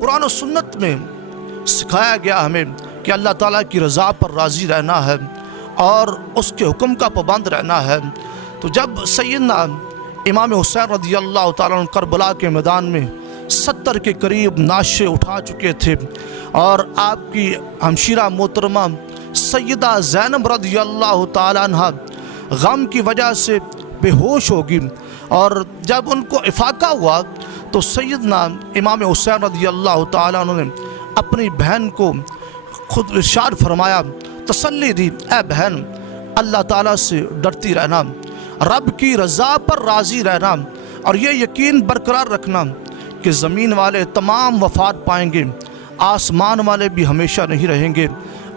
قرآن و سنت میں سکھایا گیا ہمیں کہ اللہ تعالیٰ کی رضا پر راضی رہنا ہے اور اس کے حکم کا پابند رہنا ہے۔ تو جب سیدنا امام حسین رضی اللہ تعالیٰ عنہ کربلا کے میدان میں 70 کے قریب نعشیں اٹھا چکے تھے اور آپ کی ہمشیرہ محترمہ سیدہ زینب رضی اللہ تعالیٰ عنہ غم کی وجہ سے بے ہوش ہوگی، اور جب ان کو افاقہ ہوا تو سیدنا امام حسین رضی اللہ تعالیٰ عنہ نے اپنی بہن کو خود ارشاد فرمایا، تسلی دی، اے بہن اللہ تعالیٰ سے ڈرتی رہنا، رب کی رضا پر راضی رہنا، اور یہ یقین برقرار رکھنا کہ زمین والے تمام وفات پائیں گے، آسمان والے بھی ہمیشہ نہیں رہیں گے،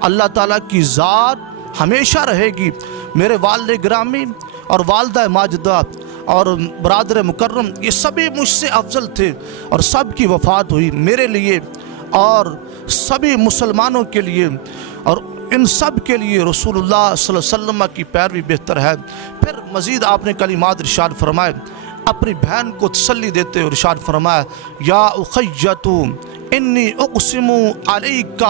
اللہ تعالیٰ کی ذات ہمیشہ رہے گی۔ میرے والد گرامی اور والدہ ماجدہ اور برادر مکرم یہ سبھی مجھ سے افضل تھے، اور سب کی وفات ہوئی میرے لیے اور سبھی مسلمانوں کے لیے، اور ان سب کے لیے رسول اللہ صلی اللہ علیہ وسلم کی پیروی بہتر ہے۔ پھر مزید آپ نے کلمات ارشاد فرمائے، اپنی بہن کو تسلی دیتے ہوئے ارشاد فرمایا، یا اخیۃ انی اقسم علیک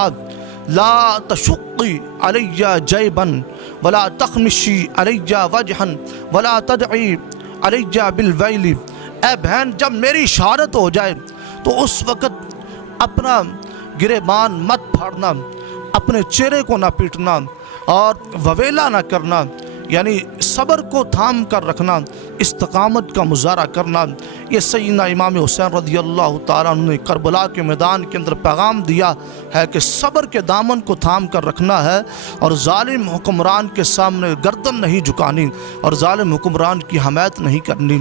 لا تشقی علی جیبا ولا تخمشی علی وجہا ولا تدعی علی بالویل۔ اے بہن جب میری شہادت ہو جائے تو اس وقت اپنا گریبان مت پھاڑنا، اپنے چہرے کو نہ پیٹنا اور وویلا نہ کرنا، یعنی صبر کو تھام کر رکھنا، استقامت کا مظاہرہ کرنا۔ یہ سیدنا امام حسین رضی اللہ تعالیٰ عنہ نے کربلا کے میدان کے اندر پیغام دیا ہے کہ صبر کے دامن کو تھام کر رکھنا ہے، اور ظالم حکمران کے سامنے گردن نہیں جھکانی، اور ظالم حکمران کی حمایت نہیں کرنی۔